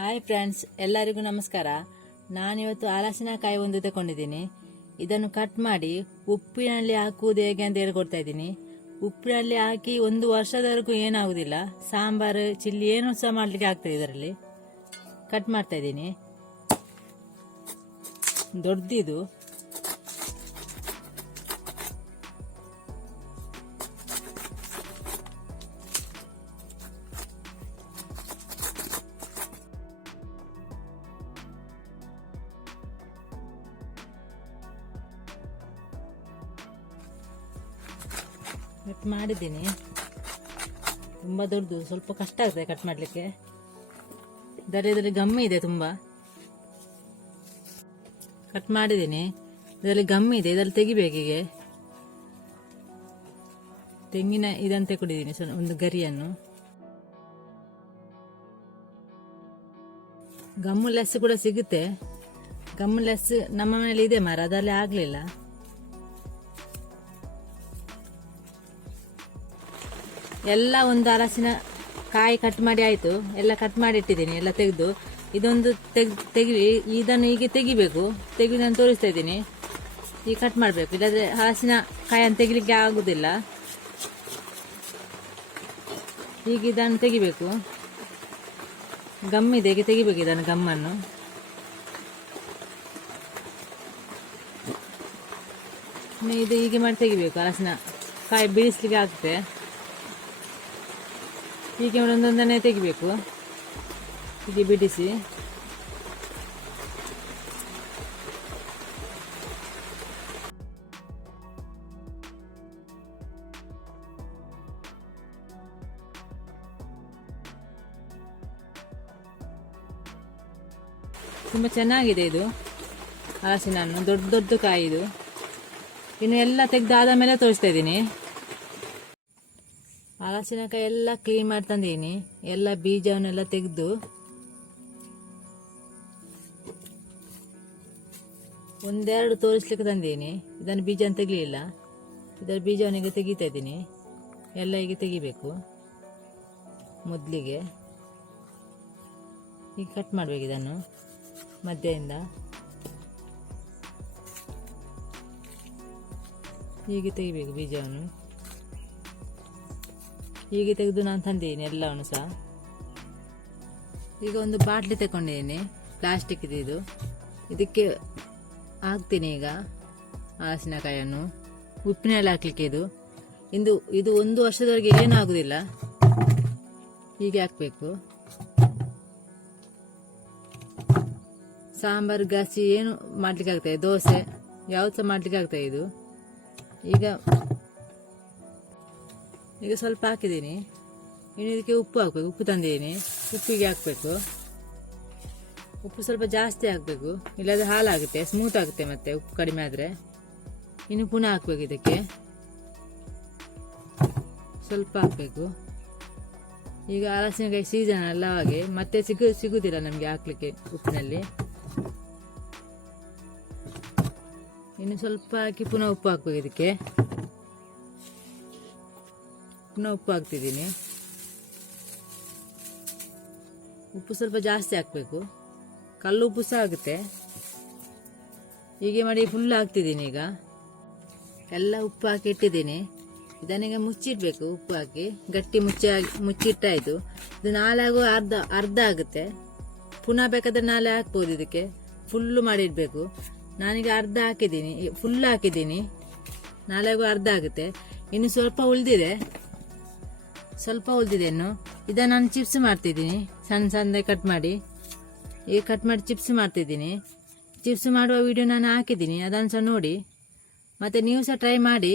Hi friends, ಎಲ್ಲರಿಗೂ ನಮಸ್ಕಾರ. ನಾನಿವತ್ತು ಹಲಸಿನಕಾಯಿ ಒಂದು ತಗೊಂಡಿದ್ದೀನಿ. ಇದನ್ನು ಕಟ್ ಮಾಡಿ ಉಪ್ಪಿನಲ್ಲಿ ಹಾಕುವುದು ಹೇಗೆ ಅಂತ ಹೇಳ್ಕೊಡ್ತಾ ಇದ್ದೀನಿ. ಉಪ್ಪಿನಲ್ಲಿ ಹಾಕಿ 1 ವರ್ಷದವರೆಗೂ ಏನಾಗುದಿಲ್ಲ. ಸಾಂಬಾರು, ಚಿಲ್ಲಿ ಏನು ಸಹ ಮಾಡ್ಲಿಕ್ಕೆ ಆಗ್ತದೆ. ಇದರಲ್ಲಿ ಕಟ್ ಮಾಡ್ತಾ ಇದ್ದೀನಿ. ದೊಡ್ಡದಿದು. ಕಟ್ ಮಾಡಿದ್ದೀನಿ. ತುಂಬ ದೊಡ್ಡದು, ಸ್ವಲ್ಪ ಕಷ್ಟ ಆಗ್ತದೆ ಕಟ್ ಮಾಡಲಿಕ್ಕೆ. ಇದರಲ್ಲಿ ಗಮ್ಮಿ ಇದೆ, ತುಂಬ ಕಟ್ ಮಾಡಿದ್ದೀನಿ. ಇದರಲ್ಲಿ ಗಮ್ಮಿ ಇದೆ, ಇದರಲ್ಲಿ ತೆಗಿಬೇಕೀಗೆ. ತೆಂಗಿನ ಇದನ್ನು ತೆಗೆದಿದ್ದೀನಿ, ಒಂದು ಗರಿಯನ್ನು. ಗಮ್ಮು ಲೆಸ್ ಕೂಡ ಸಿಗುತ್ತೆ. ಗಮ್ಮು ಲೆಸ್ ನಮ್ಮ ಮನೇಲಿ ಇದೆ ಮಾರ, ಅದರಲ್ಲಿ ಆಗಲಿಲ್ಲ. ಎಲ್ಲ ಒಂದು ಹಲಸಿನ ಕಾಯಿ ಕಟ್ ಮಾಡಿ ಆಯ್ತು. ಎಲ್ಲ ಕಟ್ ಮಾಡಿ ಇಟ್ಟಿದ್ದೀನಿ, ಎಲ್ಲ ತೆಗೆದು. ಇದೊಂದು ಇದನ್ನು ಹೀಗೆ ತೆಗಿಬೇಕು. ತೆಗೆದು ನಾನು ತೋರಿಸ್ತಾ ಇದ್ದೀನಿ. ಈಗ ಕಟ್ ಮಾಡಬೇಕು, ಇಲ್ಲದ್ರೆ ಹಲಸಿನ ಕಾಯನ್ನು ತೆಗಿಲಿಕ್ಕೆ ಆಗುದಿಲ್ಲ. ಈಗ ಇದನ್ನು ತೆಗಿಬೇಕು. ಗಮ್ಮಿದೆ, ಹೀಗೆ ತೆಗಿಬೇಕು ಇದನ್ನು, ಗಮ್ಮನ್ನು. ಇದು ಹೀಗೆ ಮಾಡಿ ತೆಗಿಬೇಕು. ಹಲಸಿನ ಕಾಯಿ ಬೀಳಿಸ್ಲಿಕ್ಕೆ ಆಗ್ತದೆ. ಹೀಗೆ ಒಂದೊಂದನ್ನೇ ತೆಗಿಬೇಕು. ಹೀಗೆ ಬಿಡಿಸಿ ತುಂಬ ಚೆನ್ನಾಗಿದೆ ಇದು ಹಲಸಿನ ಹಣ್ಣು. ದೊಡ್ಡ ದೊಡ್ಡ ಕಾಯಿ ಇದು. ಇನ್ನು ಎಲ್ಲ ತೆಗೆದಾದ ಮೇಲೆ ತೋರಿಸ್ತಾ ಇದ್ದೀನಿ. ಹಲಸಿನಕಾಯಿ ಎಲ್ಲ ಕ್ಲೀನ್ ಮಾಡಿ ತಂದೀನಿ. ಎಲ್ಲ ಬೀಜವನ್ನೆಲ್ಲ ತೆಗೆದು ಒಂದೆರಡು ತೋರಿಸ್ಲಿಕ್ಕೆ ತಂದೀನಿ. ಇದನ್ನು ಬೀಜ ತೆಗಲಿಲ್ಲ. ಇದರ ಬೀಜವನಿಗೆ ತೆಗಿತಾ ಇದ್ದೀನಿ. ಎಲ್ಲ ಹೀಗೆ ತೆಗಿಬೇಕು ಮೊದಲಿಗೆ. ಈಗ ಕಟ್ ಮಾಡಬೇಕು ಇದನ್ನು ಮಧ್ಯದಿಂದ. ಹೀಗೆ ತೆಗಿಬೇಕು ಬೀಜವನ್ನು. ಹೀಗೆ ತೆಗೆದು ನಾನು ತಂದಿದ್ದೀನಿ ಎಲ್ಲವನ್ನು ಸಹ. ಈಗ ಒಂದು ಬಾಟ್ಲಿ ತಗೊಂಡಿದ್ದೀನಿ, ಪ್ಲಾಸ್ಟಿಕ್ ಇದು. ಇದಕ್ಕೆ ಹಾಕ್ತೀನಿ ಈಗ ಹಲಸಿನಕಾಯನ್ನು. ಉಪ್ಪಿನಲ್ಲಿ ಹಾಕ್ಲಿಕ್ಕೆ ಇದು 1 ವರ್ಷದವರೆಗೆ ಏನಾಗುದಿಲ್ಲ. ಹೀಗೆ ಹಾಕ್ಬೇಕು. ಸಾಂಬಾರು, ಗಸಿ ಏನು ಮಾಡ್ಲಿಕ್ಕೆ ಆಗ್ತದೆ. ದೋಸೆ ಯಾವ್ದು ಸಹ ಮಾಡ್ಲಿಕ್ಕೆ ಆಗ್ತದೆ ಇದು. ಈಗ ಸ್ವಲ್ಪ ಹಾಕಿದ್ದೀನಿ. ಇನ್ನು ಇದಕ್ಕೆ ಉಪ್ಪು ಹಾಕಬೇಕು. ಉಪ್ಪು ತಂದಿದ್ದೀನಿ, ಉಪ್ಪಿಗೆ ಹಾಕಬೇಕು. ಉಪ್ಪು ಸ್ವಲ್ಪ ಜಾಸ್ತಿ ಹಾಕಬೇಕು, ಇಲ್ಲದ್ರೆ ಹಾಲಾಗುತ್ತೆ, ಸ್ಮೂತ್ ಆಗುತ್ತೆ ಮತ್ತೆ ಉಪ್ಪು ಕಡಿಮೆ ಆದರೆ. ಇನ್ನು ಪುನಃ ಹಾಕಬೇಕು. ಇದಕ್ಕೆ ಸ್ವಲ್ಪ ಹಾಕಬೇಕು. ಈಗ ಹಲಸಿನಕಾಯಿ ಸೀಸನ್ ಅಲ್ಲ, ಹಾಗೆ ಮತ್ತೆ ಸಿಗುದಿಲ್ಲ ನಮಗೆ ಹಾಕ್ಲಿಕ್ಕೆ ಉಪ್ಪಿನಲ್ಲಿ. ಇನ್ನು ಸ್ವಲ್ಪ ಹಾಕಿ ಪುನಃ ಉಪ್ಪು ಹಾಕಬೇಕು. ಇದಕ್ಕೆ ಪುನಃ ಉಪ್ಪು ಹಾಕ್ತಿದ್ದೀನಿ. ಉಪ್ಪು ಸ್ವಲ್ಪ ಜಾಸ್ತಿ ಹಾಕಬೇಕು, ಕಲ್ಲು ಉಪ್ಪು ಸಹ ಆಗುತ್ತೆ. ಹೀಗೆ ಮಾಡಿ ಫುಲ್ ಹಾಕ್ತಿದ್ದೀನಿ. ಈಗ ಎಲ್ಲ ಉಪ್ಪು ಹಾಕಿ ಇಟ್ಟಿದ್ದೀನಿ. ಇದನ್ನೀಗ ಮುಚ್ಚಿಡ್ಬೇಕು. ಉಪ್ಪು ಹಾಕಿ ಗಟ್ಟಿ ಮುಚ್ಚಿಟ್ಟಾಯಿತು. ಇದು ನಾಳೆ ಆಗೋ ಅರ್ಧ ಆಗುತ್ತೆ. ಪುನಃ ಬೇಕಾದ್ರೆ ನಾಳೆ ಹಾಕ್ಬೋದು. ಇದಕ್ಕೆ ಫುಲ್ಲು ಮಾಡಿಡಬೇಕು. ನಾನೀಗ ಅರ್ಧ ಹಾಕಿದ್ದೀನಿ, ಫುಲ್ ಹಾಕಿದ್ದೀನಿ. ನಾಳೆಗೂ ಅರ್ಧ ಆಗುತ್ತೆ. ಇನ್ನು ಸ್ವಲ್ಪ ಉಳಿದಿದೆ ಇನ್ನು. ಇದನ್ನು ನಾನು ಚಿಪ್ಸ್ ಮಾಡ್ತಿದ್ದೀನಿ, ಸಣ್ಣ ಕಟ್ ಮಾಡಿ. ಈಗ ಕಟ್ ಮಾಡಿ ಚಿಪ್ಸ್ ಮಾಡ್ತಿದ್ದೀನಿ. ಚಿಪ್ಸ್ ಮಾಡುವ ವಿಡಿಯೋ ನಾನು ಹಾಕಿದ್ದೀನಿ, ಅದನ್ನು ಸಹ ನೋಡಿ. ಮತ್ತು ನೀವು ಸಹ ಟ್ರೈ ಮಾಡಿ.